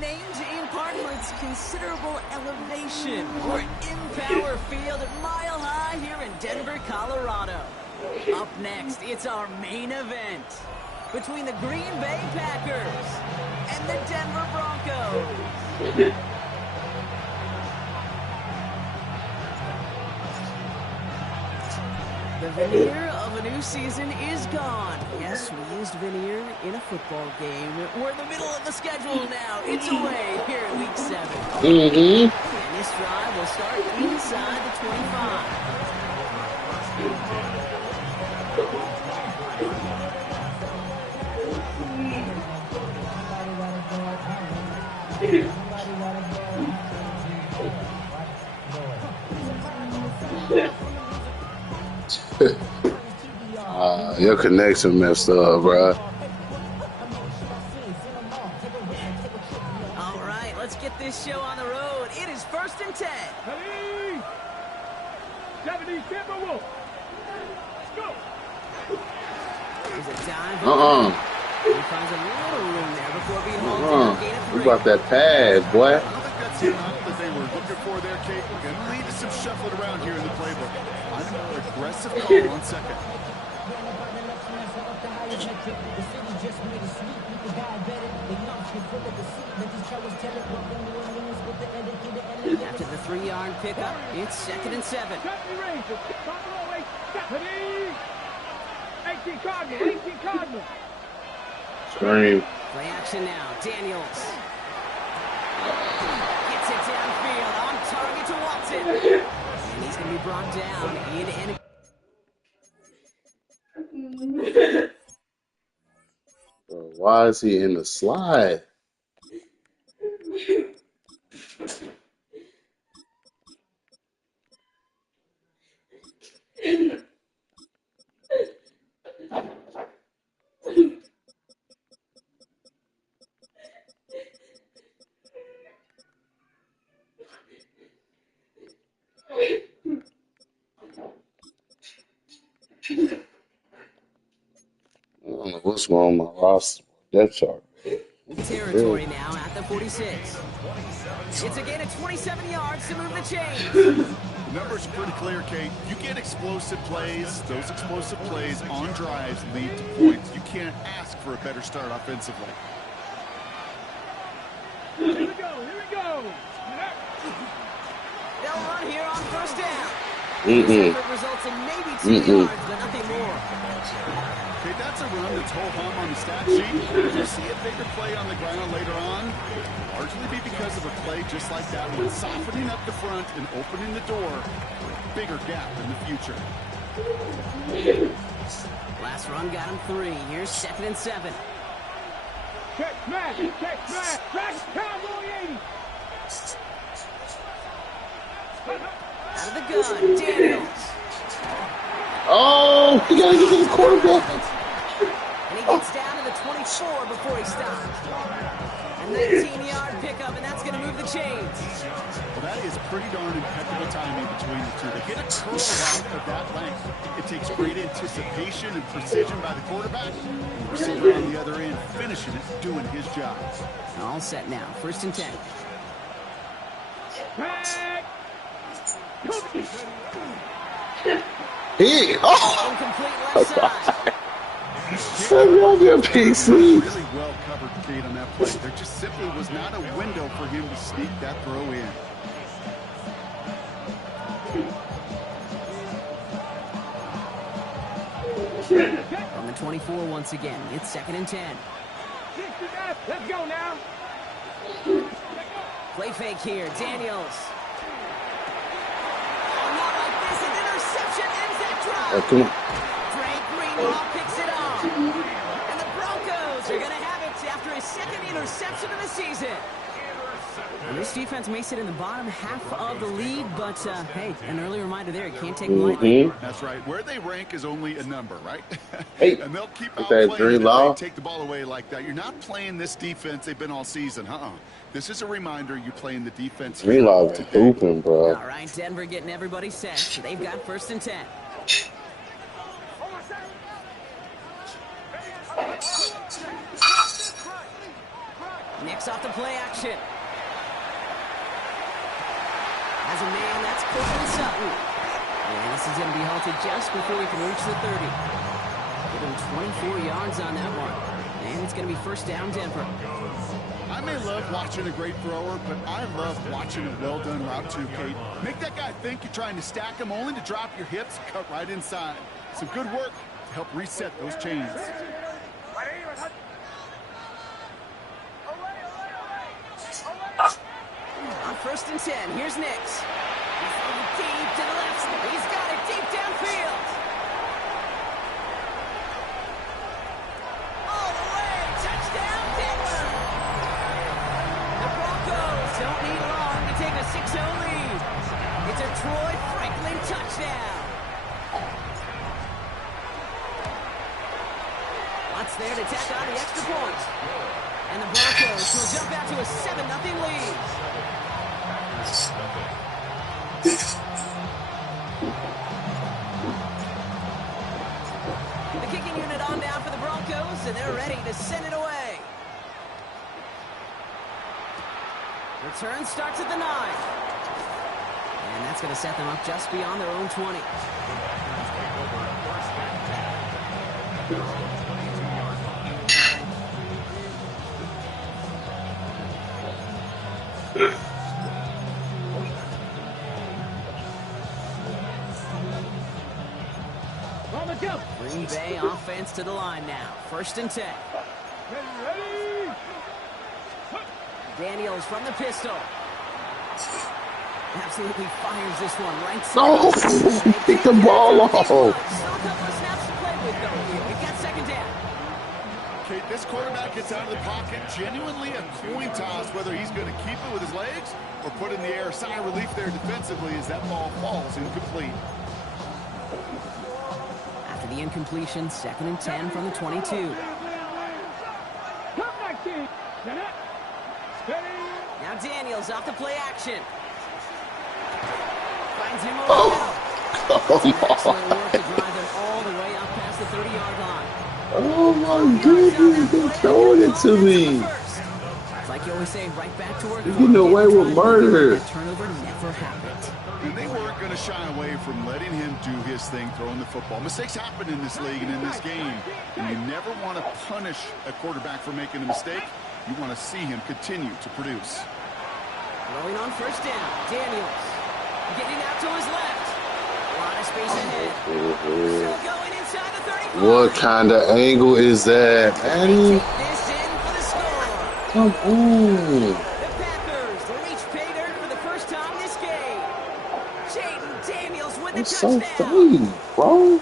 named in part for its considerable elevation. We're in Power Field at Mile High here in Denver, Colorado. Up next, it's our main event between the Green Bay Packers and the Denver Broncos. The veneer of a new season is gone. Yes, we used veneer in a football game. We're in the middle of the schedule now. It's away here in Week 7. And this drive will start inside the 25. Your connection messed up, bro. All right, let's get this show on the road. It is 1st and 10. Hey! 70 Timberwolves. Let's go. There's a dive. He finds a little room there before being hauled down. Gain of 3. You got that pass, boy. I don't think that's the amount that they were looking for there, Kate. We're going to lead to some shuffling around here in the playbook. I'm an aggressive call on second. After the 3-yard pickup, it's 2nd and 7. 18 Cardinal. Scream. Play action now. Daniels. Gets it downfield. On target to Watson. And he's going to be brought down in enemy. Why is he in the slide? I don't know what's wrong with my roster depth chart. Territory now at the 46. It's a gain of 27 yards to move the chains. The numbers are pretty clear, Kate. You get explosive plays. Those explosive plays on drives lead to points. You can't ask for a better start offensively. Here we go. They'll run here on 1st down. Mm-mm. This results in maybe 2 yards, but nothing more. Okay, that's a run that's ho-hum on the stat sheet. If you see a bigger play on the ground later on, largely be because of a play just like that one, softening up the front and opening the door for a bigger gap in the future. Last run got him 3. Here's 2nd and 7. Check smash. Back cowboy 80. Out of the gun, Daniels. Oh, he got to get to the quarterback. And he gets down to the 24 before he stops. A 19-yard pickup, and that's going to move the chains. Well, that is pretty darn impeccable timing between the two. To get a curl out of that length, it takes great anticipation and precision by the quarterback. And the receiver on the other end finishing it, doing his job. All set now. 1st and 10. Incomplete left side. PC. Really well covered Kate on that play. There just simply was not a window for him to sneak that throw in. On the 24 once again. It's 2nd and 10. Let's go now. Play fake here. Daniels. Oh, not like this. An interception ends that drive. Come on. Drake Greenlaw picks it up. And the Broncos are going to have it after his 2nd interception of the season. And this defense may sit in the bottom half of the league, but, hey, an early reminder there, you can't take them lightly. That's right. Where they rank is only a number, right? Hey, and they'll keep that outplaying it if Greenlaw. they take the ball away like that. You're not playing this defense they've been all season. This is a reminder you're playing the defense. Greenlaw was hooping, bro. All right, Denver getting everybody set. So they've got 1st and 10. Nicks off the play action. Has a man, that's Courtland Sutton. And this is going to be halted just before he can reach the 30. Give him 24 yards on that one. And it's going to be first down, Denver. I may love watching a great thrower, but I love watching a well-done route too, Kate. Make that guy think you're trying to stack him, only to drop your hips, cut right inside. Some good work to help reset those chains. On first and 10, here's Nicks. He's throwing deep to the left. He's got it deep downfield. All the way, touchdown Denver. The Broncos don't need long to take a 6-0 lead. It's a Troy Franklin touchdown. Watts there to tack on the extra point. And the Broncos will jump out to a 7-0 lead. The kicking unit on down for the Broncos, and they're ready to send it away. Return starts at the 9. And that's going to set them up just beyond their own 20. Green Bay offense to the line now. First and 10. Ready? Daniels from the pistol. Absolutely fires this one right No, pick the ball off. Still a couple of snaps to play with though here. We've got second down. Kate, this quarterback gets out of the pocket, genuinely a coin toss whether he's going to keep it with his legs or put it in the air. Sigh of relief there defensively as that ball falls incomplete. After the incompletion, second and 10 from the 22. Come back, kid. Steady. Now Daniels off the play action. Finds him over Oh, the middle. Excellent work to drive him all the way up past the 30-yard line. oh my goodness, they're throwing it to me. It's like you always say, right back to work. You're getting away with murder. That turnover never happened. And they weren't going to shy away from letting him do his thing, throwing the football. Mistakes happen in this league and in this game. And you never want to punish a quarterback for making a mistake. You want to see him continue to produce. Throwing on first down, Daniels. Getting out to his left. A lot of space ahead. Still going inside the 35. What kind of angle is that, Annie? Take this in for the score. Come on. The Packers reach pay dirt for the first time this game. Jaden Daniels with the It's so touchdown. funny, bro.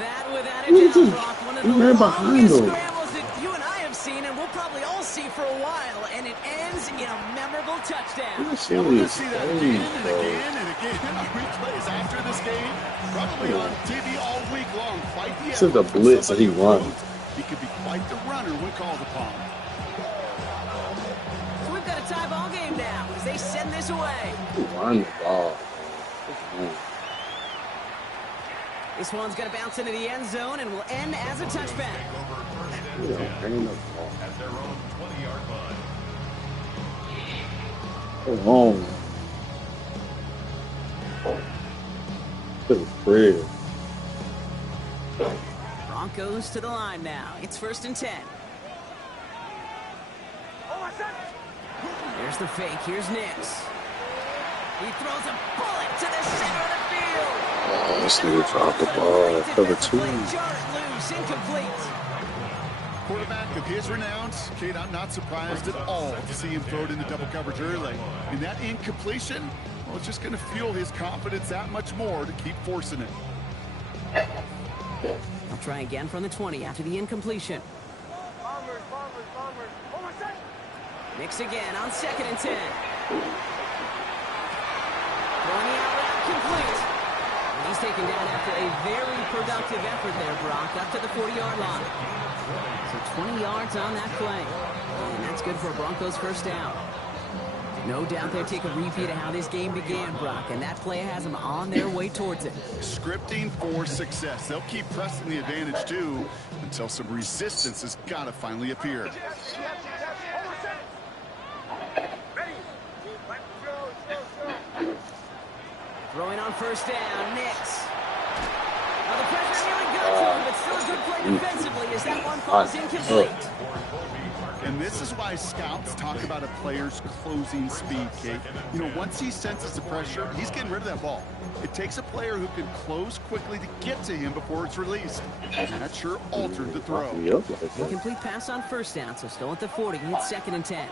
That without a He doubt, just- Brock, one of he the ran behind longest him. scrambles that you and I have seen, and we'll probably all see for a while, and it ends in a memorable touchdown. This We're shit going to is see that crazy, again and bro. again and again on replays after this game. Probably on TV all week long. Quite the This is the effort from blitz somebody that he who runs. knows he could be quite the runner when called upon. So we've got a tie ball game now as they send this away. Run the ball. This one's going to bounce into the end zone and will end as a touchback. Yeah, hang the ball. at their own 20-yard line. Come on. To the crib. Broncos to the line now. It's first and 10. There's the fake. Here's Nicks. He throws a bullet to the center of the field. Oh, this nigga dropped the ball. Cover two. Jarred loose, incomplete. Quarterback of his renowns, Kate, I'm not surprised at all to see him throw it into double coverage early. And that incompletion, well, it's just going to fuel his confidence that much more to keep forcing it. I'll try again from the 20 after the incompletion. Nicks again on second and 10. Throwing the out route complete. And he's taken down after a very productive effort there, Brock, up to the 40-yard line. So 20 yards on that play. And that's good for a Broncos first down. No doubt they'll take a repeat of how this game began, Brock, and that play has them on their way towards it. Scripting for success. They'll keep pressing the advantage, too, until some resistance has got to finally appear. Throwing on first down, Nix. Well, the pressure nearly got to him, but still a good play defensively as that one falls incomplete. And this is why scouts talk about a player's closing speed, Kate. You know, once he senses the pressure, he's getting rid of that ball. It takes a player who can close quickly to get to him before it's released. And that sure altered the throw. Incomplete pass on first down, so still at the 40. It's 2nd and 10.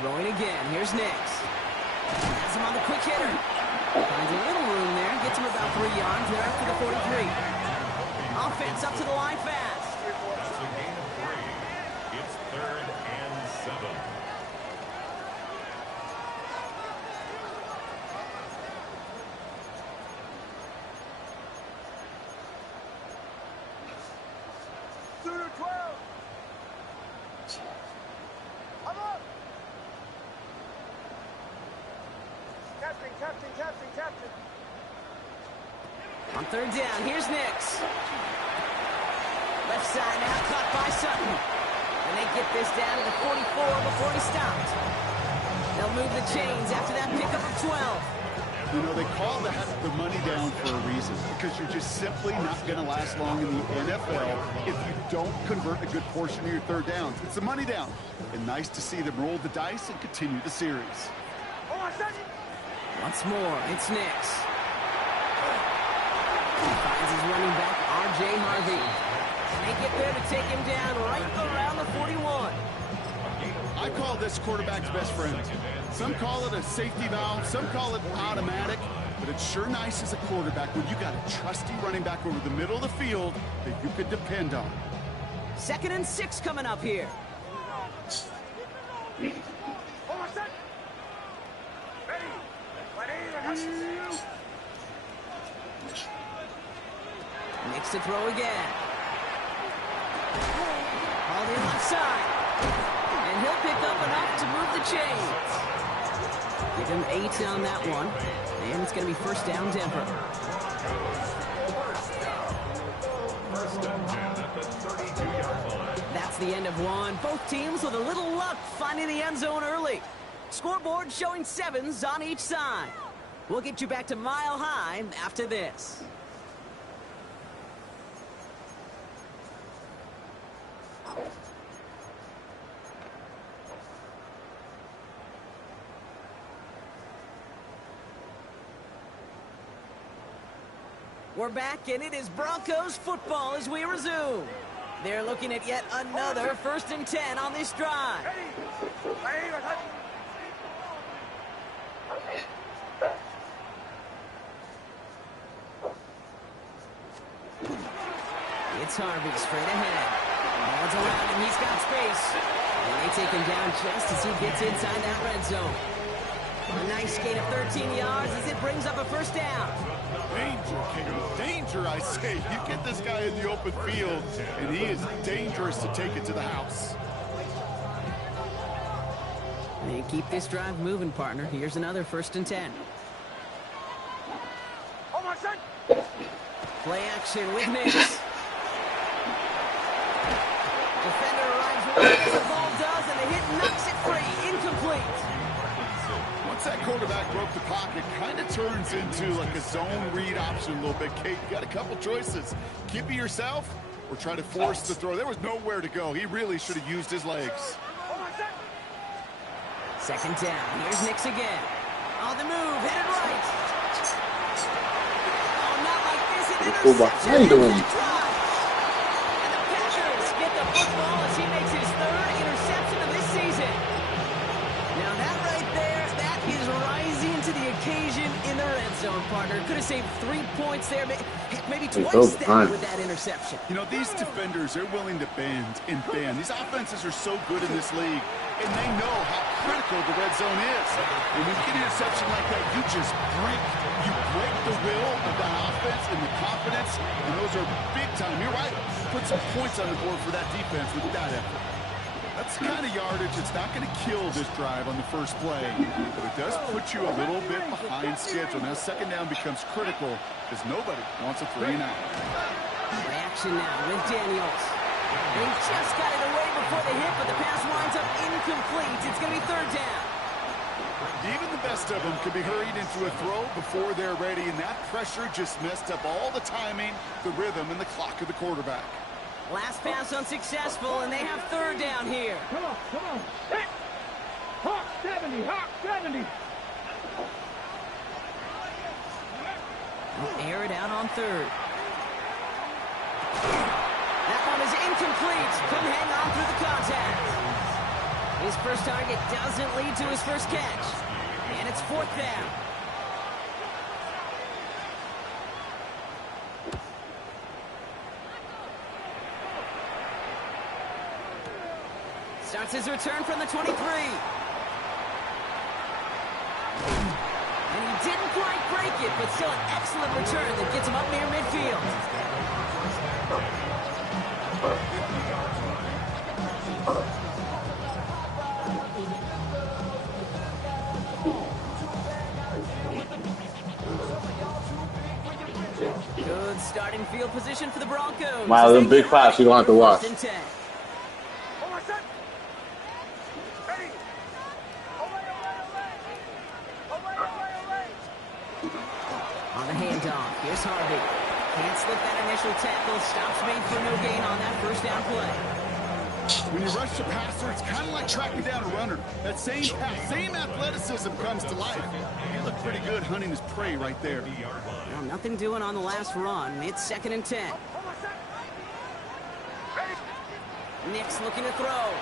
Throwing again. Here's Nix. Has him on the quick hitter. Finds a little room there. Gets him about 3 yards. They're up to the 43. Offense up to the line fast. That's a gain of 3. It's 3rd and 7. Captain. On 3rd down, here's Nix. Left side now, caught by Sutton. And they get this down to the 44 before he stopped. They'll move the chains after that pickup of 12. You know, they call that the money down for a reason, because you're just simply not going to last long in the NFL if you don't convert a good portion of your 3rd downs. It's the money down. And nice to see them roll the dice and continue the series. Once more, it's Nix. Finds his running back, R.J. Harvey. And they get there to take him down right around the 41. I call this quarterback's best friend. Some call it a safety valve, some call it automatic, but it's sure nice as a quarterback when you got a trusty running back over the middle of the field that you could depend on. 2nd and 6 coming up here. Nix to throw again. All the left side. And he'll pick up enough to move the chains. Give him 8 on that one. And it's going to be 1st down Denver. First and 10 at the 32-yard line. That's the end of one. Both teams with a little luck finding the end zone early. Scoreboard showing 7s on each side. We'll get you back to Mile High after this. We're back, and it is Broncos football as we resume. They're looking at yet another 1st and 10 on this drive. It's Harvey straight ahead. Ball's around him. He's got space. And they take him down just as he gets inside that red zone. A nice gain of 13 yards as it brings up a 1st down. Danger, King. Danger, I say. You get this guy in the open field, and he is dangerous to take it to the house. They keep this drive moving, partner. Here's another 1st and 10. Play action with Nix. Defender arrives right as the ball does, and the hit knocks it free. Incomplete. Once that quarterback broke the pocket, kind of turns into like a zone read option a little bit. Kate, you got a couple choices. Keep it yourself or try to force the throw. There was nowhere to go. He really should have used his legs. 2nd down. Here's Nix again. On the move, headed right. Oh, not like this. An interception. And the Packers get the football as he makes his 3rd interception of this season. Now that right there, that is rising to the occasion in the red zone, partner. Could have saved 3 points there, maybe twice that with that interception. You know, these defenders, they're willing to bend and bend. These offenses are so good in this league, and they know how critical the red zone is. And when you get an interception like that, you just break the will of the offense and the confidence, and those are big time. You're right. Put some points on the board for that defense with that effort. That's the kind of yardage that's not going to kill this drive on the first play, but it does put you a little bit behind schedule. Now 2nd down becomes critical because nobody wants a 3 and out. Play action now with Daniels. They just got it away before the hit, but the pass winds up incomplete. It's going to be 3rd down. Even the best of them could be hurried into a throw before they're ready, and that pressure just messed up all the timing, the rhythm, and the clock of the quarterback. Last pass unsuccessful, and they have third down here. Come on, come on. Set. Hawk 70, Hawk 70. They'll air it out on third. That one is incomplete. Couldn't hang on through the contact. His first target doesn't lead to his first catch. And it's fourth down. Starts his return from the 23. And he didn't quite break it, but still an excellent return that gets him up near midfield. Good starting field position for the Broncos. My them big pass you don't have to watch. First and 10. On the handoff, here's Harvey. Can't slip that initial tackle. Stops made for no gain on that first down play. When you rush a passer, it's kind of like tracking down a runner. That same pass, same athleticism comes to life. He looked pretty good hunting his prey right there. Well, nothing doing on the last run. It's second and 10. Nick's looking to throw.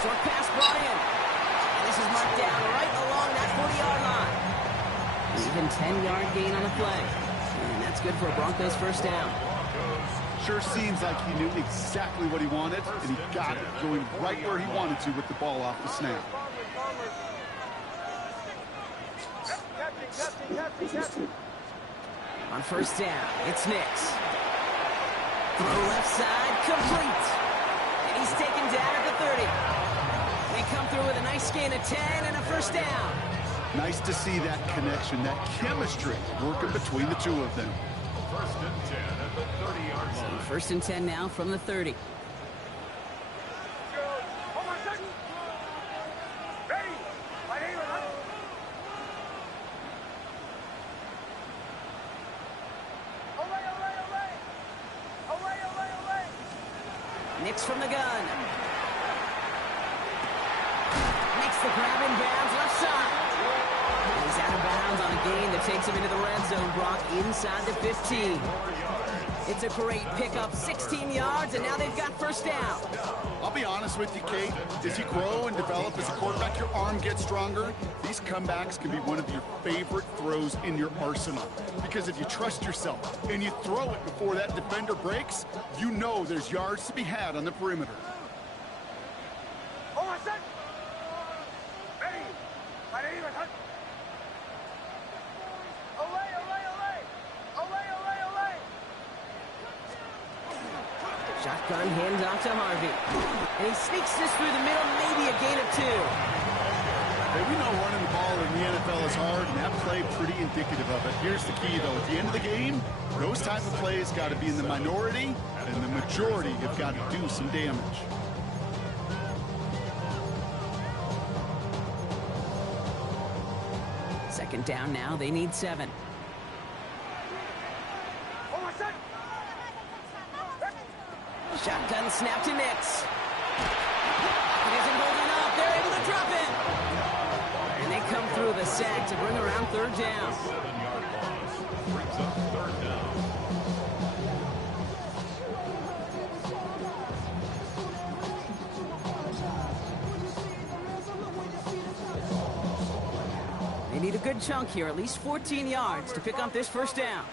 Short pass brought in. And this is marked down right along that 40-yard line. Even 10-yard gain on the play. And that's good for a Broncos first down. Sure seems like he knew exactly what he wanted, and he got it going right where he wanted to with the ball off the snap. On first down, it's Nix. Throw left side, complete. And he's taken down at the 30. They come through with a nice gain of 10 and a first down. Nice to see that connection, that chemistry working between the two of them. First and 10 at the 30-yard line. First and 10 now from the 30. Nix from the gun. Makes the grab in bounds left side. And he's out of bounds on a gain that takes him into the red zone, Brock, inside the 15. It's a great pickup, 16 yards, and now they've got first down. I'll be honest with you, Kate. As you grow and develop as a quarterback, your arm gets stronger. These comebacks can be one of your favorite throws in your arsenal. Because if you trust yourself and you throw it before that defender breaks, you know there's yards to be had on the perimeter. Shotgun hands off to Harvey. And he sneaks this through the middle, maybe a gain of 2. Hey, we know running the ball in the NFL is hard, and that play pretty indicative of it. Here's the key, though. At the end of the game, those type of plays got to be in the minority, and the majority have got to do some damage. Second down now, they need 7. Shotgun snap to Nix. It isn't holding up. They're able to drop it. And they come through the sack to bring around third down. 7-yard loss. Brings up third down. They need a good chunk here, at least 14 yards to pick up this first down.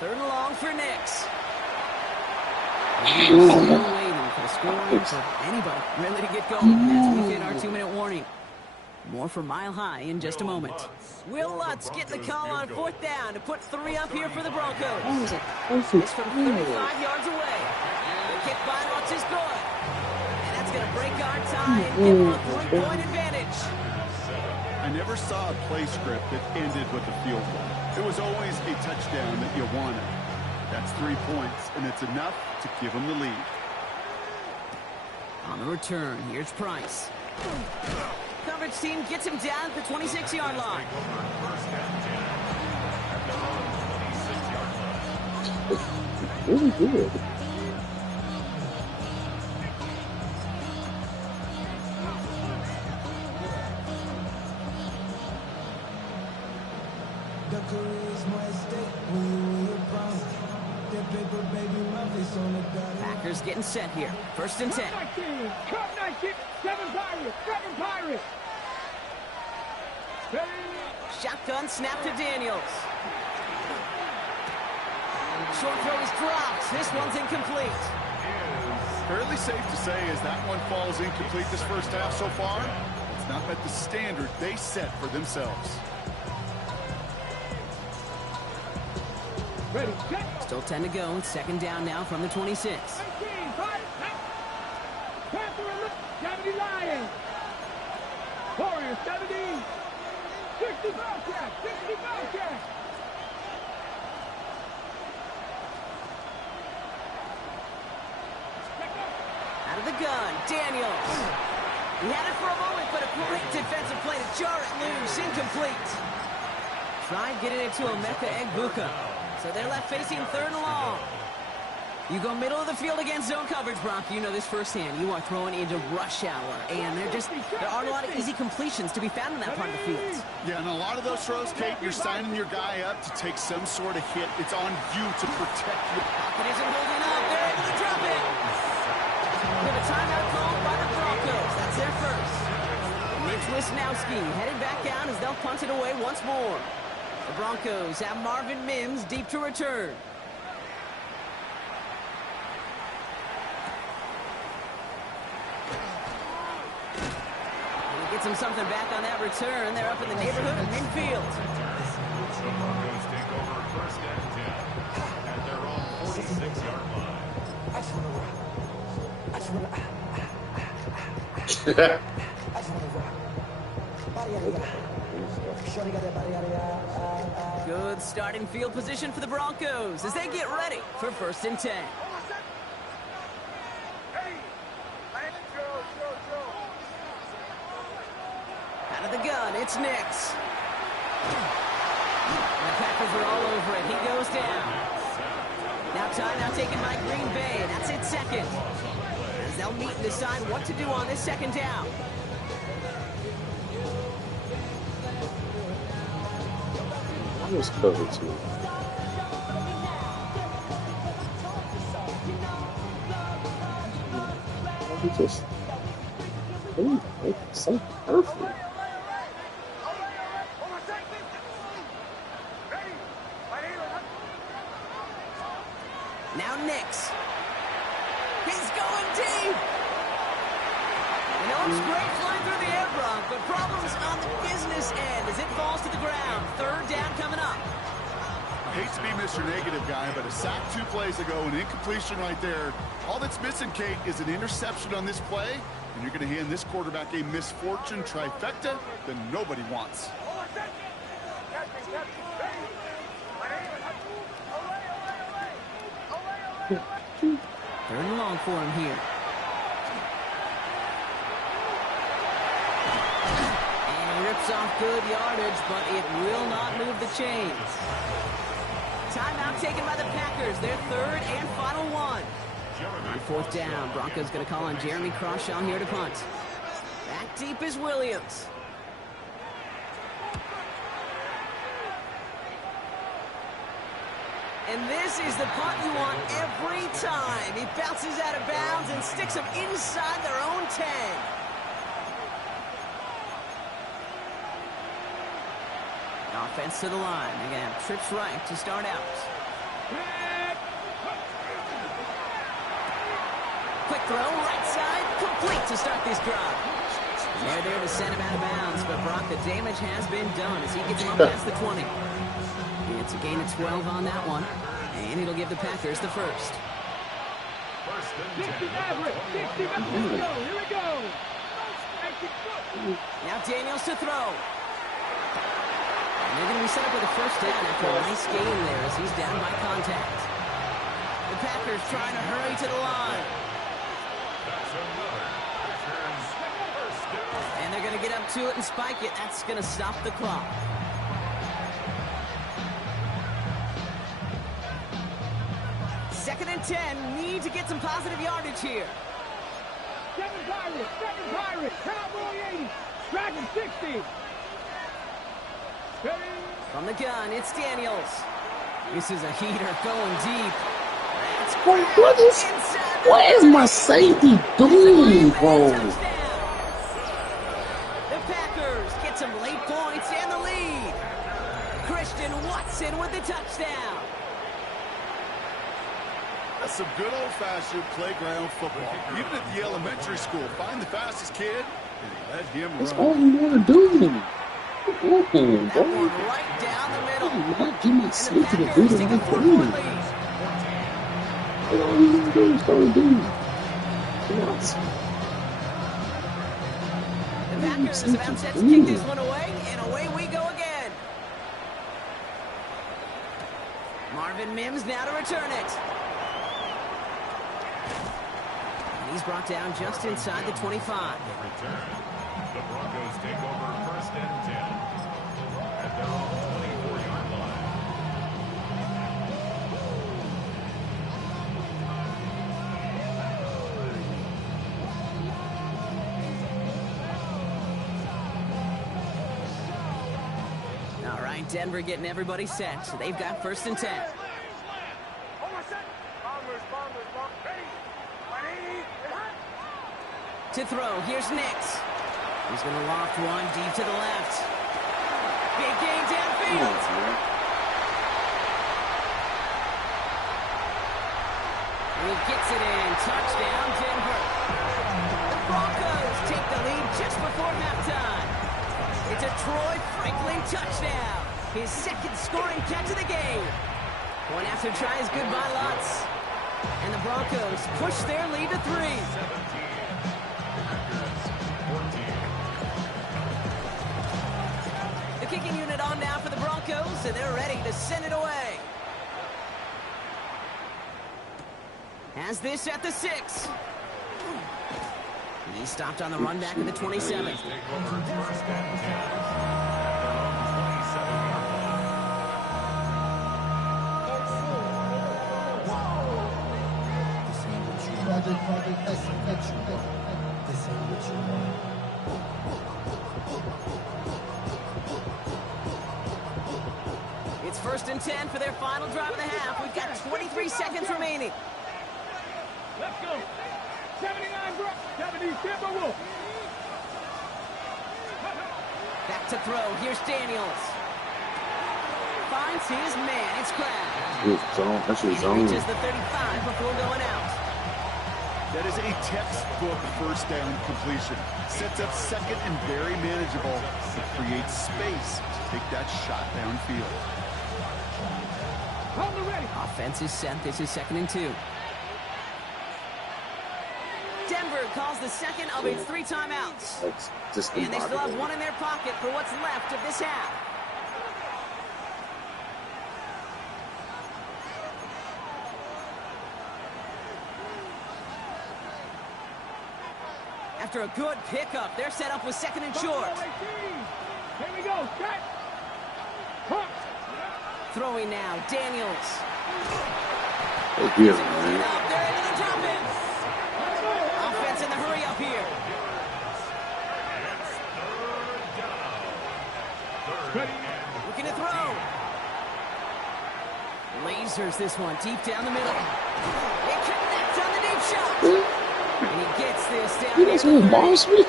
Third and long for Nix. Still waiting for the scoring for anybody really to get going as we hit our 2-minute warning. More for Mile High in just a moment. Will Lutz get the call on fourth down to put 3 up here for the Broncos. It's from 35 yards away. The kick by Lutz is good. And that's going to break our tie and give them a 3-point advantage. I never saw a play script that ended with a field goal. It was always a touchdown that you wanted. That's 3 points, and it's enough to give them the lead. On the return, here's Price. Coverage team gets him down at the 26-yard line. Really good. Packers getting set here. 1st and 10. Cut 19. 7 Pirates. 7 Pirates. Shotgun snap to Daniels. Short throw is dropped. This one's incomplete. Fairly safe to say as that one falls incomplete this first half so far, it's not met the standard they set for themselves. Ready. Still 10 to go. 2nd down now from the 26. 19. Panther 70 Lions. Warriors 70. 60 Bobcats. 60 Bobcats. Out of the gun, Daniels. He had it for a moment, but a great defensive play to jar it loose. Incomplete. Tried getting it to Emeka Egbuka. So they're left facing 3rd and long. You go middle of the field against zone coverage, Brock. You know this firsthand. You are throwing into rush hour, and there aren't a lot of easy completions to be found in that part of the field. Yeah, and a lot of those throws, Kate, you're signing your guy up to take some sort of hit. It's on you to protect your Pocket isn't holding up. They're able to drop it. We have a timeout called by the Broncos. That's their first. Mitch Wisnowski headed back down as they'll punt it away once more. The Broncos have Marvin Mims deep to return. And he gets him something back on that return. They're up in the neighborhood of midfield. The Broncos take over 1st and 10 at their own 46-yard line. Good starting field position for the Broncos as they get ready for 1st and 10. Out of the gun, it's Nix. And the Packers are all over it. He goes down. Now timeout taken by Green Bay. That's it 2nd. As they'll meet and decide what to do on this 2nd down. I was covered too. He just, it's so perfect. Now Nix. He's going deep. And it looks great flying through the air, Brock, but problems on the business end as it falls to the ground. 3rd down coming up. I hate to be Mr. Negative guy, but a sack 2 plays ago, an incompletion right there. All that's missing, Kate, is an interception on this play, and you're going to hand this quarterback a misfortune trifecta that nobody wants. 3rd and long for him here. And he rips off good yardage, but it will not move the chains. Timeout taken by the Packers. Their 3rd and final one. On 4th down, Broncos going to call on Jeremy Crawshaw here to punt. Back deep is Williams. And this is the punt you want every time. He bounces out of bounds and sticks them inside their own 10. Offense to the line. Again, trips right to start out. Quick throw, right side, complete to start this drive. They're there to send him out of bounds, but Brock, the damage has been done as he gets him up past the 20. It's a gain of 12 on that one, and it'll give the Packers the first. 60 Maverick. 60 Maverick. Here we go. Now Daniels to throw. they're going to be set up with a first down after a nice gain there as he's down by contact. The Packers trying to hurry to the line. And they're going to get up to it and spike it. That's going to stop the clock. Second and 10. Need to get some positive yardage here. Second Pirate, Cowboy 80, Dragon 60. From the gun, it's Daniels. This is a heater going deep. That's What is my safety doing, bro? The Packers get some late points and the lead. Christian Watson with the touchdown. That's some good old-fashioned playground football. Even at the elementary school, find the fastest kid and let him That's run. all you want to do. That one right down the middle. Not give my safety to do Packers the take a right 4-point thing. lead. All you want to do is go do. What? The Packers about set to kick this one away, and away we go again. Marvin Mims now to return it. And he's brought down just inside the 25. The Broncos take over first and 10 at their own 24-yard line. All right, Denver getting everybody set. So they've got first and 10. To throw, here's Nix. He's going to loft one deep to the left. Big gain downfield. And he gets it in. Touchdown, Denver. The Broncos take the lead just before halftime. It's a Troy Franklin touchdown. His second scoring catch of the game. One after tries goodbye lots. And the Broncos push their lead to 3. The kicking unit on now for the Broncos, and they're ready to send it away. Has this at the 6. He stopped on the run back at the 27. Take over first and 10 at their own 27-yard It's first and 10 for their final drive of the half. We've got 23 seconds remaining. Let's go. 79 Brock, 70 Timberwolves. Back to throw. Here's Daniels. Finds his man. It's Crab. That's He his zone. reaches the 35 before going out. That is a textbook first down completion. Sets up second and very manageable. It creates space to take that shot downfield. Hold the ready. Offense is set. This is second and 2. Denver calls the second of its 3 timeouts. That's just And they still have one in their pocket for what's left of this half. After a good pickup, they're set up with second and short. Here we go. Set. Hook. Throwing now, Daniels. They give him, Clean man. up, they're into the drop in. Offense in the hurry up here. Looking to throw. Lasers this one deep down the middle. It connects on the deep shot. And he gets this down You here. guys who boss me?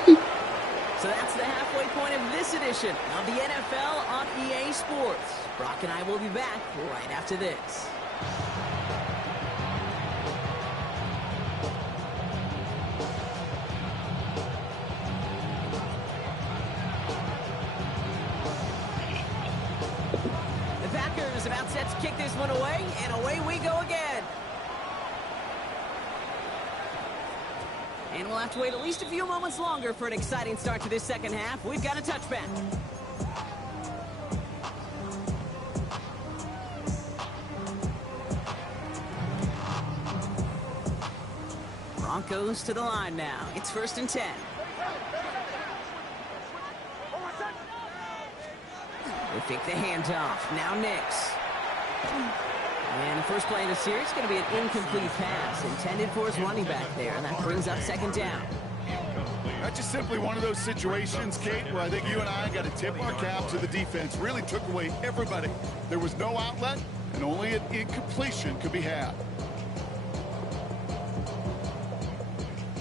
So that's the halfway point of this edition of the NFL on EA Sports. Brock and I will be back right after this. The Packers about set to kick this one away, and away we go again. And we'll have to wait at least a few moments longer for an exciting start to this second half. We've got a touchback. Broncos to the line now. It's 1st and 10. They fake the handoff. Now Nix. And the first play of the series is going to be an incomplete pass intended for his running back there, and that brings up 2nd down. That's just simply one of those situations, Kate, where I think you and I got to tip our cap to the defense. Really took away everybody. There was no outlet, and only an incompletion could be had.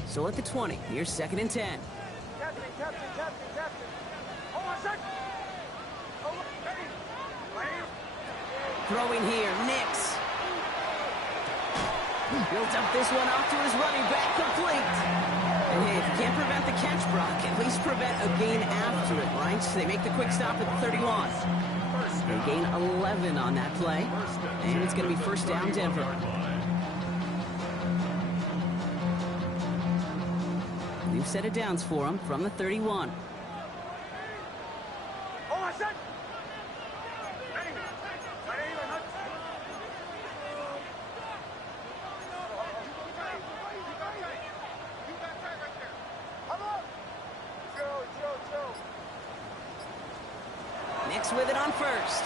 So at the 20, here's 2nd and 10. Captain. Hold on a second. Throwing here, Nix. Builds up this one off to his running back, complete. And hey, if you can't prevent the catch, Brock, at least prevent a gain after it, right? So they make the quick stop at the 31. They gain 11 on that play, and it's going to be 1st down, Denver. New set of downs for him from the 31. Hold on a second. Nix with it on 1st.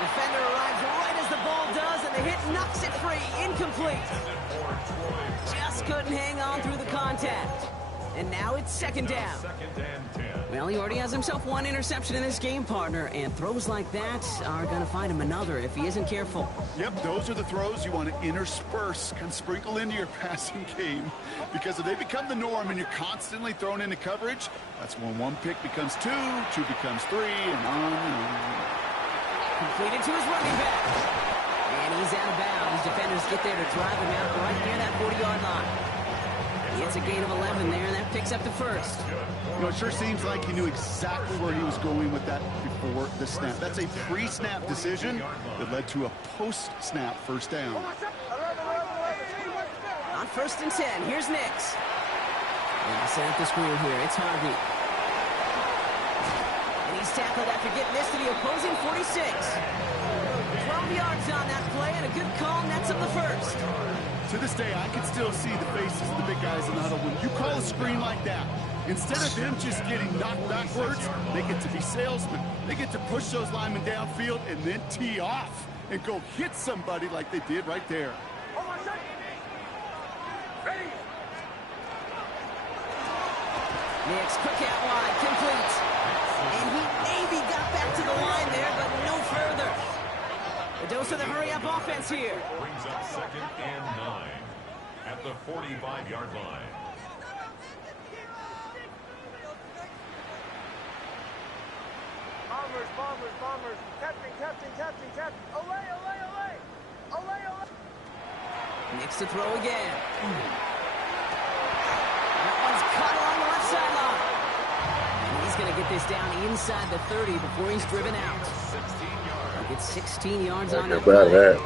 Defender arrives right as the ball does, and the hit knocks it free. Incomplete. Just couldn't hang on through the contact. And now it's 2nd down. Well, he already has himself 1 interception in this game, partner, and throws like that are going to find him another if he isn't careful. Yep, those are the throws you want to intersperse, kind of sprinkle into your passing game. Because if they become the norm and you're constantly thrown into coverage, that's when 1 pick becomes 2, 2 becomes 3, and on and on. Completed to his running back. And he's out of bounds. Defenders get there to drive him out right near that 40-yard line. He gets a gain of 11 there, and that picks up the 1st. You know, it sure seems like he knew exactly where he was going with that before the snap. That's a pre-snap decision that led to a post-snap 1st down. On 1st and 10, here's Nix. And set up the screen here. It's Harvey. And he's tackled after getting this to the opposing 46. 12 yards on that play, and a good call nets him the 1st. To this day, I can still see the faces of the big guys in the huddle. When you call a screen like that, instead of them just getting knocked backwards, they get to be salesmen. They get to push those linemen downfield and then tee off and go hit somebody like they did right there. Nix, quick out wide, complete. And he maybe got back to the line there, but no further. A dose of the hurry-up offense here. Brings up 2nd and 9 at the 45-yard line. Bombers. Captain. Olay. Nix to throw again. That one's cut along the left sideline. And he's going to get this down inside the 30 before he's driven out. He gets 16 yards on that play.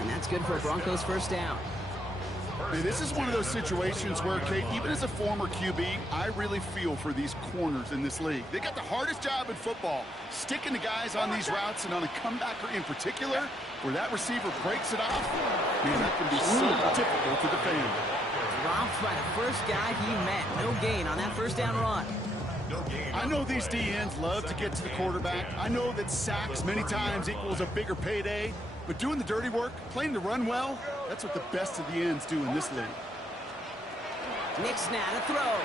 And that's good for a Broncos 1st down. Hey, this is one of those situations where, Kate, even as a former QB, I really feel for these corners in this league. They got the hardest job in football, sticking to guys on these routes and on a comebacker in particular, where that receiver breaks it off. Man, that can be so difficult to defend. Dropped by the first guy he met. No gain on that 1st down run. I know these DNs love to get to the quarterback. I know that sacks many times equals a bigger payday. But doing the dirty work, playing to run well, that's what the best of the ends do in this league. Nix now to throw.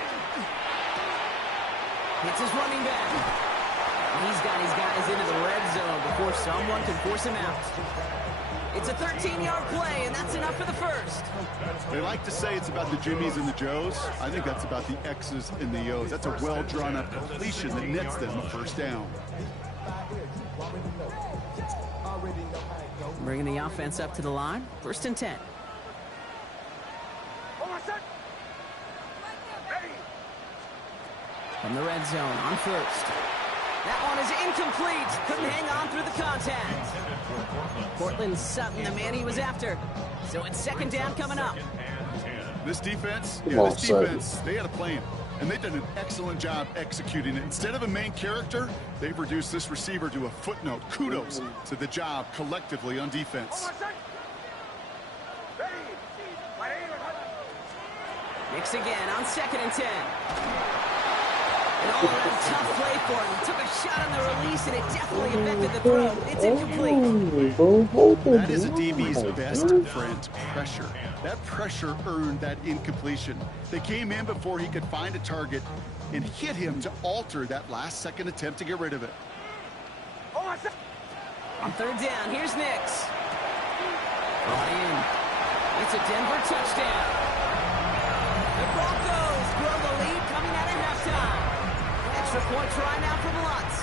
Hits his running back. He's got his guys into the red zone before someone can force him out. It's a 13-yard play, and that's enough for the 1st. They like to say it's about the Jimmies and the Joes. I think that's about the X's and the O's. That's a well-drawn-up completion that nets them a 1st down. Bringing the offense up to the line. 1st and 10. From the red zone on 1st. That one is incomplete. Couldn't hang on through the contact. Cortland Sutton, the man he was after. So it's 2nd down coming up. This defense, Come on, they had a plan. And they've done an excellent job executing it. Instead of a main character, they've reduced this receiver to a footnote. Kudos to the job collectively on defense. Mix again on 2nd and 10. An all-around tough play for him. Took a shot on the release, and it definitely affected the throw. It's incomplete. That is a DB's best friend, pressure. That pressure earned that incompletion. They came in before he could find a target and hit him to alter that last-second attempt to get rid of it. On 3rd down, here's Nix. Brought in. It's a Denver touchdown. The Broncos grow the lead coming out of halftime. Extra point try now from Lutz.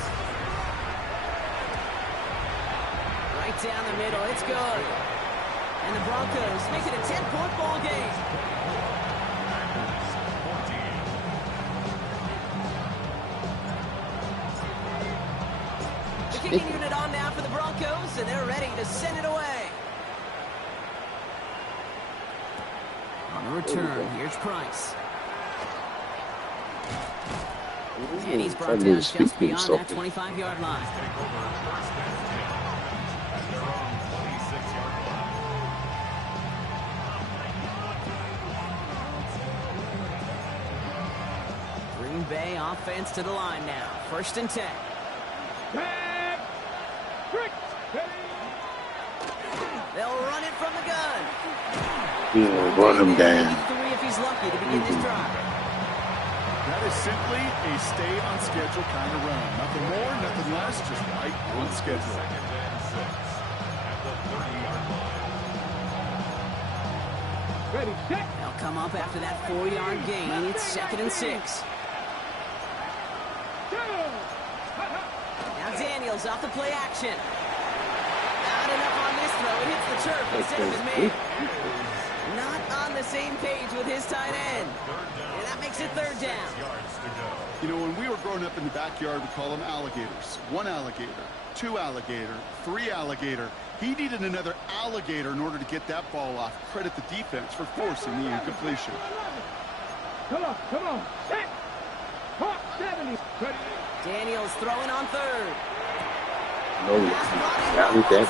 Right down the middle, it's good. And the Broncos make it a 10-point ball game. The kicking unit on now for the Broncos, and they're ready to send it away. On the return, here's Price. And he's brought down just beyond that 25-yard line. Green Bay offense to the line now. 1st and 10. They'll run it from the gun. Yeah, run him down. 3 if he's lucky to begin this drive. That is simply a stay-on-schedule kind of run. Nothing more, nothing less, just right on schedule. 2nd and 6 at the 30-yard line. Ready, set. They'll come up after that 4-yard gain. It's 2nd and 6. Now Daniels off the play action. Not enough on this throw. It hits the turf instead of his man. Not on the same page with his tight end. And that makes it 3rd down. You know, when we were growing up in the backyard, we call them alligators. 1 alligator, 2 alligator, 3 alligator. He needed another alligator in order to get that ball off. Credit the defense for forcing the incompletion. Come on. Set. Hawk 70. Ready. Daniels throwing on 3rd. No, not with that.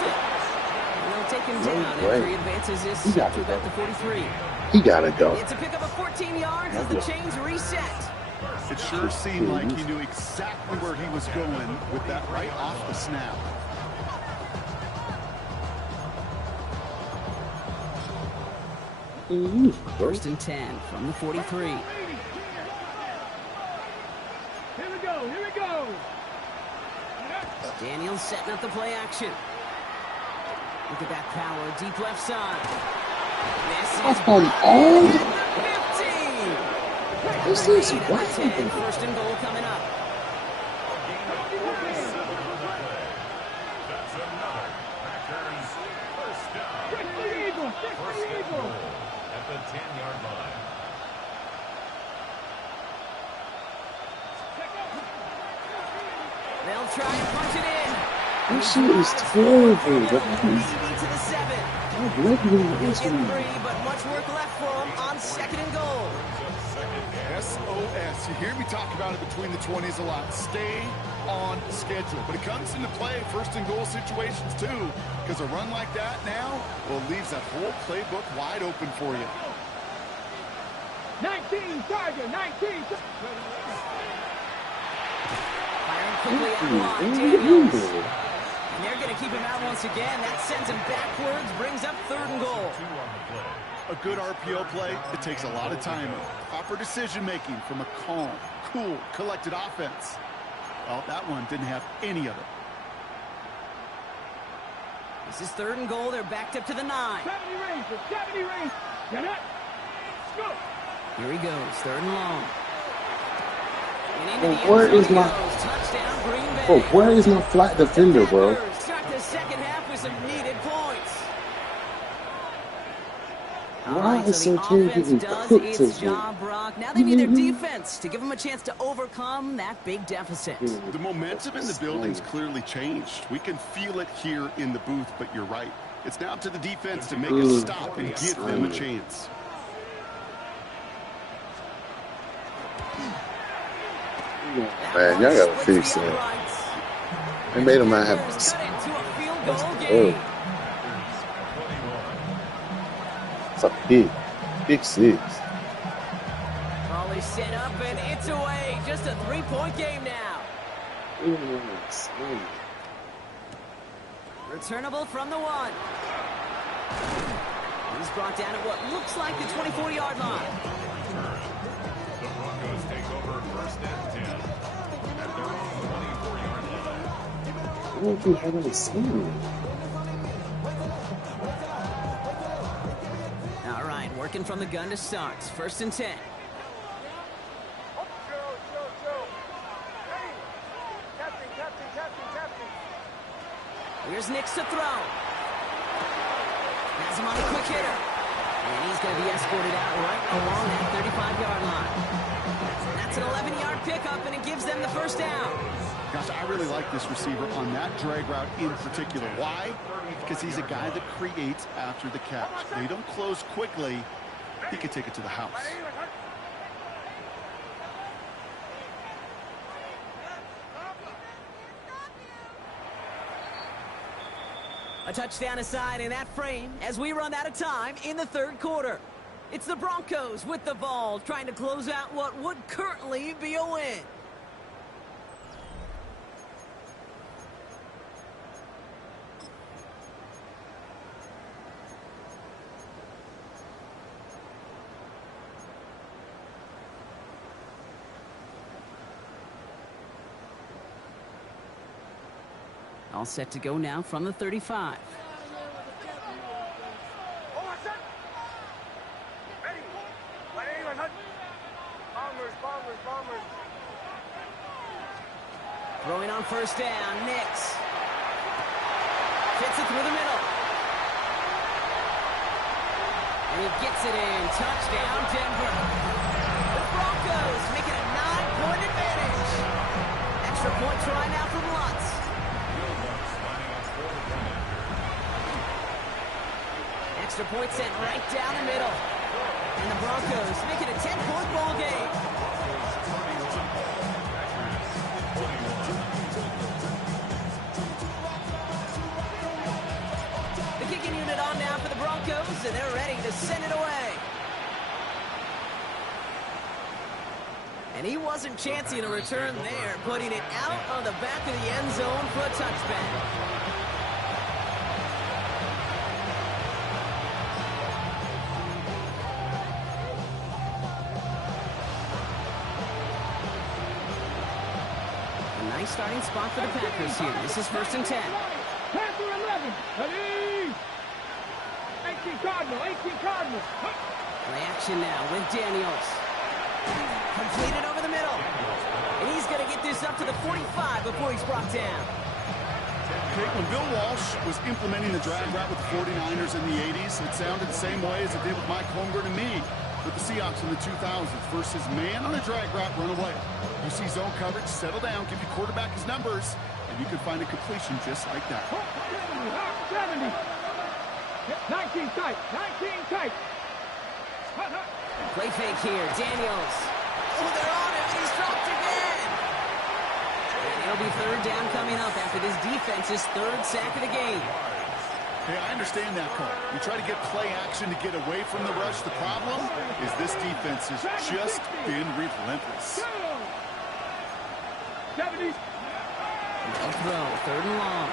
They'll take him down after he advances this to about the 43. He gotta go. It's a pickup of 14 yards as the chains reset. It sure seemed like he knew exactly where he was going with that right off the snap. First and 10 from the 43. Here we go. Daniels setting up the play action. Look at that power, deep left side. This is on. 15. This is Number 10, 1st and goal coming up. That's another Packers first down. First and goal at the 10-yard line. They'll try and punch it in. This shit is terrible. To the 7. He'll get 3, but much work left for him on 2nd and goal. SOS. You hear me talk about it between the 20s a lot. Stay on schedule. But it comes into play 1st and goal situations too. Because a run like that now, well, leaves that whole playbook wide open for you. 19, Tiger, 19. Firing quickly out line, Daniels. And they're going to keep him out once again. That sends him backwards, brings up 3rd and goal. 2 on the play. A good RPO play, it takes a lot of timing. Proper decision-making from a calm, cool, collected offense. Well, that one didn't have any of it. This is 3rd and goal. They're backed up to the 9. 70 range. Get it. Go. Here he goes, 3rd and long. Where is my... Touchdown, Green Bay. Bro, where is my flat defender, bro? Start the 2nd half with some needed points. Why is so the Santiago offense getting does cooked its as job, Brock. Now they need their defense to give them a chance to overcome that big deficit. The momentum in the building's clearly changed. We can feel it here in the booth, but you're right. It's now up to the defense to make a stop and give them a chance. Man, y'all gotta fix that. They made him not have it's a big 6. He's set up, and it's away. Just a three-point game now. Returnable from the one. He's brought down at what looks like the 24-yard line. The Broncos take over first and 10 at their own 24-yard line. I don't think I haven't seen. All right, working from the gun to start. First and 10. Here's Nix to throw. Has him on a quick hitter. And he's going to be escorted out right along that 35-yard line. That's an 11-yard pickup, and it gives them the first down. Gosh, I really like this receiver on that drag route in particular. Why? Because he's a guy that creates after the catch. They don't close quickly. He could take it to the house. A touchdown aside in that frame as we run out of time in the third quarter. It's the Broncos with the ball, trying to close out what would currently be a win. All set to go now from the 35. Throwing on first down, Nix. Fits it through the middle. And he gets it in. Touchdown, Denver. The Broncos make it a 9-point advantage. Extra point try now from Lutz. Extra point sent right down the middle. And the Broncos make it a 10-point ball game. The kicking unit on now for the Broncos, and they're ready to send it away. And he wasn't chancing a return there, putting it out on the back of the end zone for a touchback. Starting spot for the Packers here. This is first and 10. Pass to 11. Ready? 18 Cardinal. 18 Cardinal. Play action now with Daniels. Completed over the middle. And he's going to get this up to the 45 before he's brought down. Okay, when Bill Walsh was implementing the drag route with the 49ers in the 80s, it sounded the same way as it did with Mike Holmgren and me with the Seahawks in the 2000s. Versus man on a drag route, run away. You see zone coverage, settle down, give your quarterback his numbers, and you can find a completion just like that. 70. 19 tight. 19 tight. Play fake here. Daniels. Oh, they're on it. He's dropped again. And it'll be third down coming up after this defense's third sack of the game. Hey, I understand that call. You try to get play action to get away from the rush. The problem is this defense has just been relentless. 70s. No throw, third and long.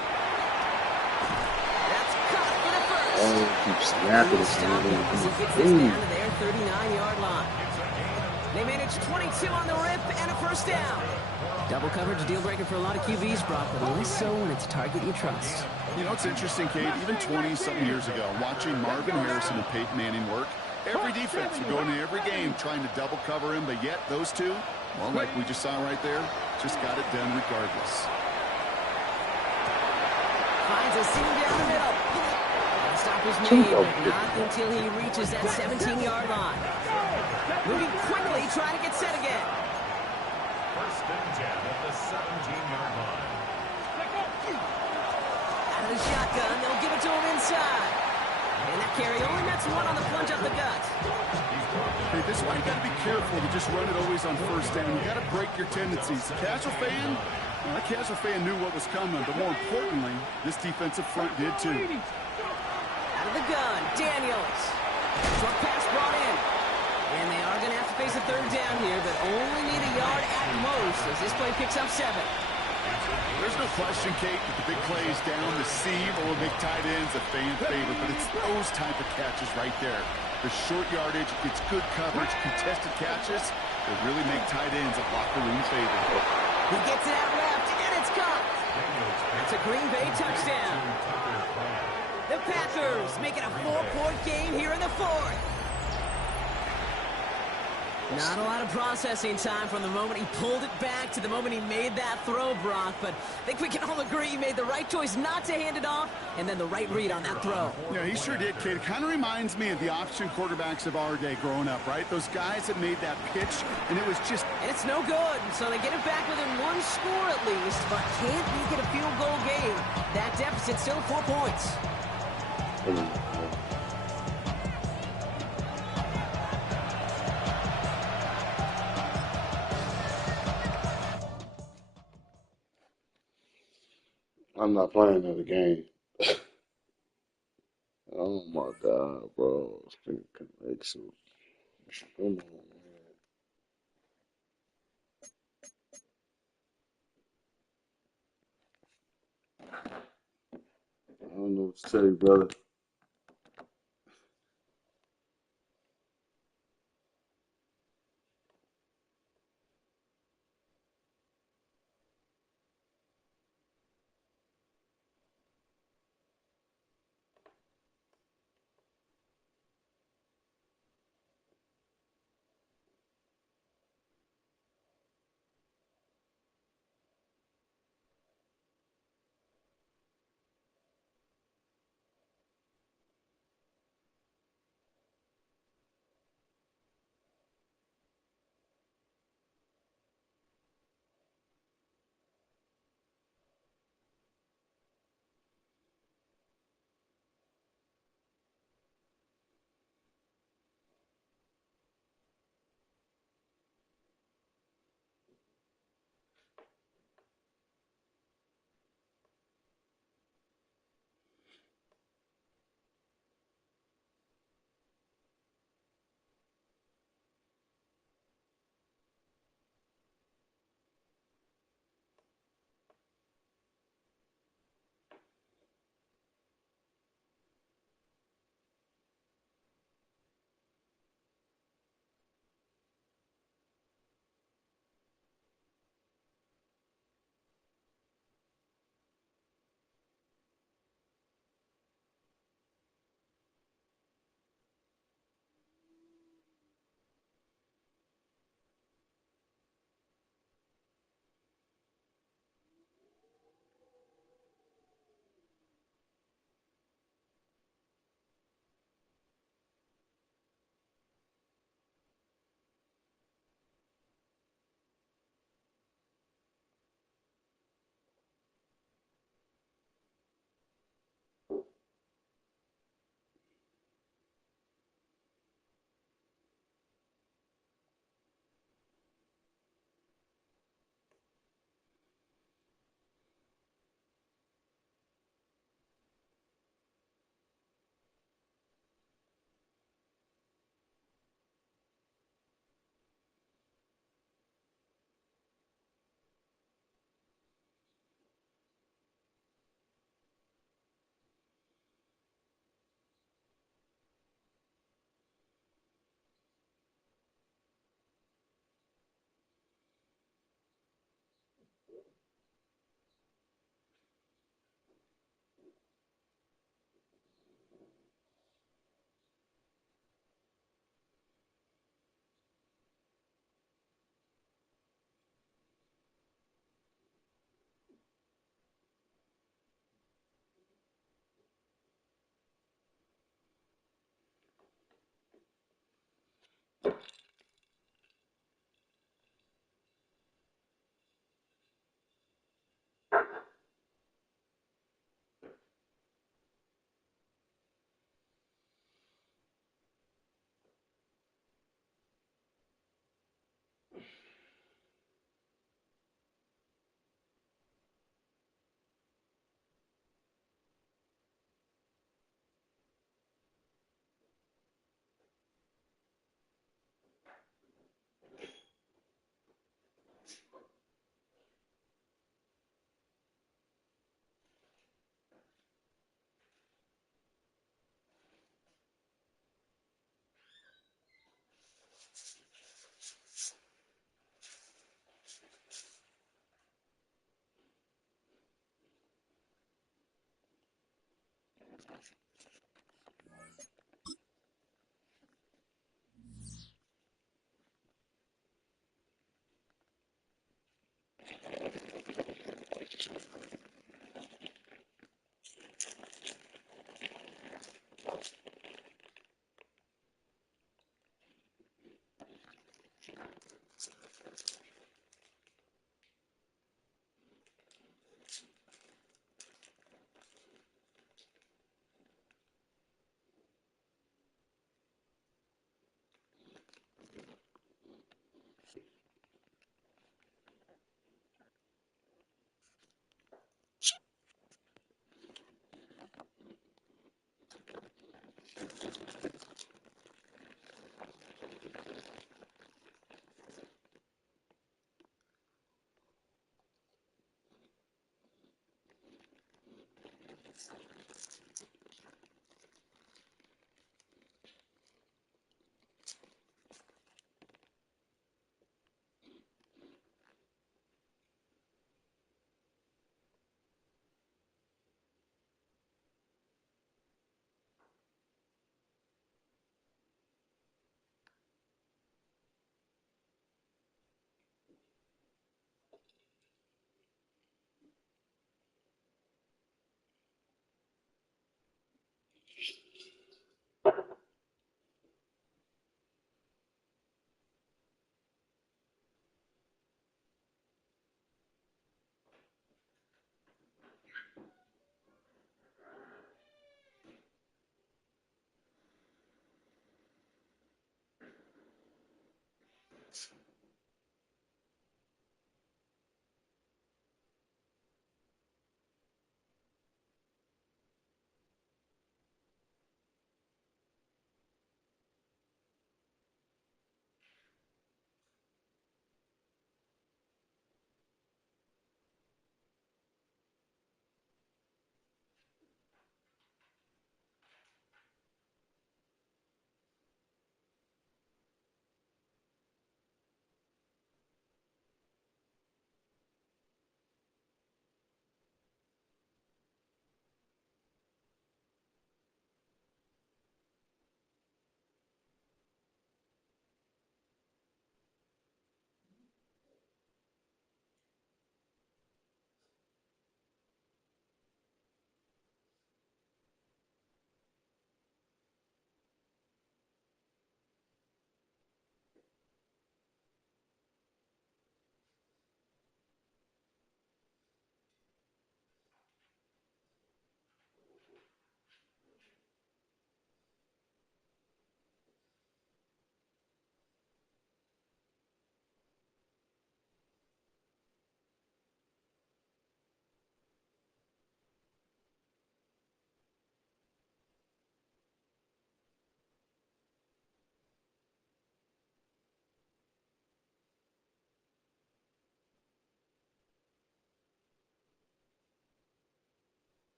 That's caught for the first. Oh, keep snapping it. Stop him as he gets this down to their 39-yard line. They managed 22 on the rip and a first down. Double coverage deal breaker for a lot of QBs, Brock, but only so when it's a target you trust. You know, it's interesting, Kate, even 20-something years ago, watching Marvin Harrison and Peyton Manning work, every defense would go into every game trying to double cover him, but yet those two, well, like we just saw right there, just got it done regardless. Finds a seam down the middle. And stop is made, but not until he reaches that 17-yard line. Moving quickly, trying to get set again. First and 10 at the 17-yard line. Out of the shotgun, they'll give it to him inside. And that carry only nets one on the plunge up the gut. Hey, this is why you got to be careful to just run it always on first down. You got to break your tendencies. The casual fan, well, that casual fan knew what was coming, but more importantly, this defensive front did too. Out of the gun, Daniels. Short pass brought in. And they are going to have to face a third down here. as this play picks up 7. There's no question, Kate, that the big plays down the seam will make tight ends a fan favorite, but it's those type of catches right there. The short yardage, it's good coverage, contested catches that really make tight ends a locker room favorite. He gets it out left, and it's caught. That's a Green Bay touchdown. The Packers make it a 4-point game here in the 4th. Not a lot of processing time from the moment he pulled it back to the moment he made that throw, Brock. But I think we can all agree he made the right choice not to hand it off, and then the right read on that throw. Yeah, he sure did, Kate. It kind of reminds me of the option quarterbacks of our day growing up, right? Those guys that made that pitch, and it was just... And it's no good, so they get it back within 1 score at least, but can't make it a field goal game. That deficit still 4 points. I'm not playing another game. Oh my God, bro. Spring connection. Come on, man. I don't know what to tell you, brother.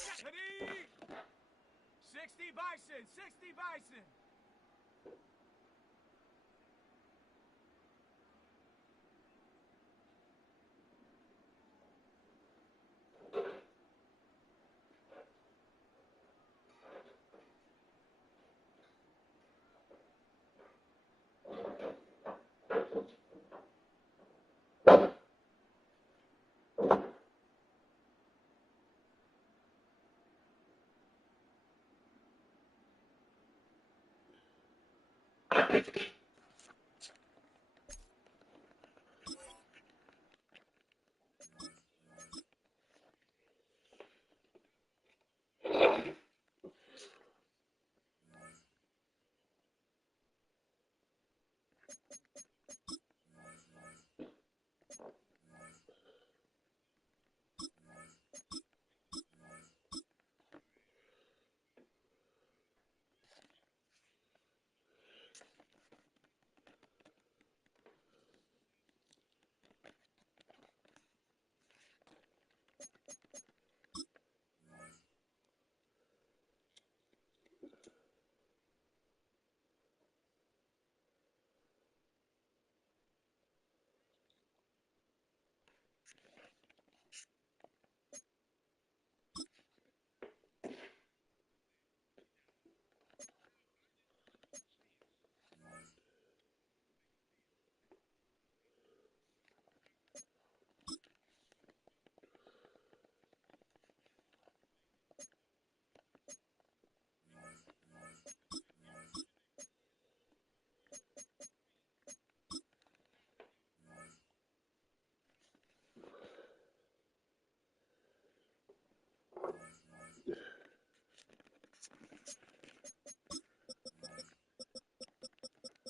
Ready? 60 Bison, 60 Bison.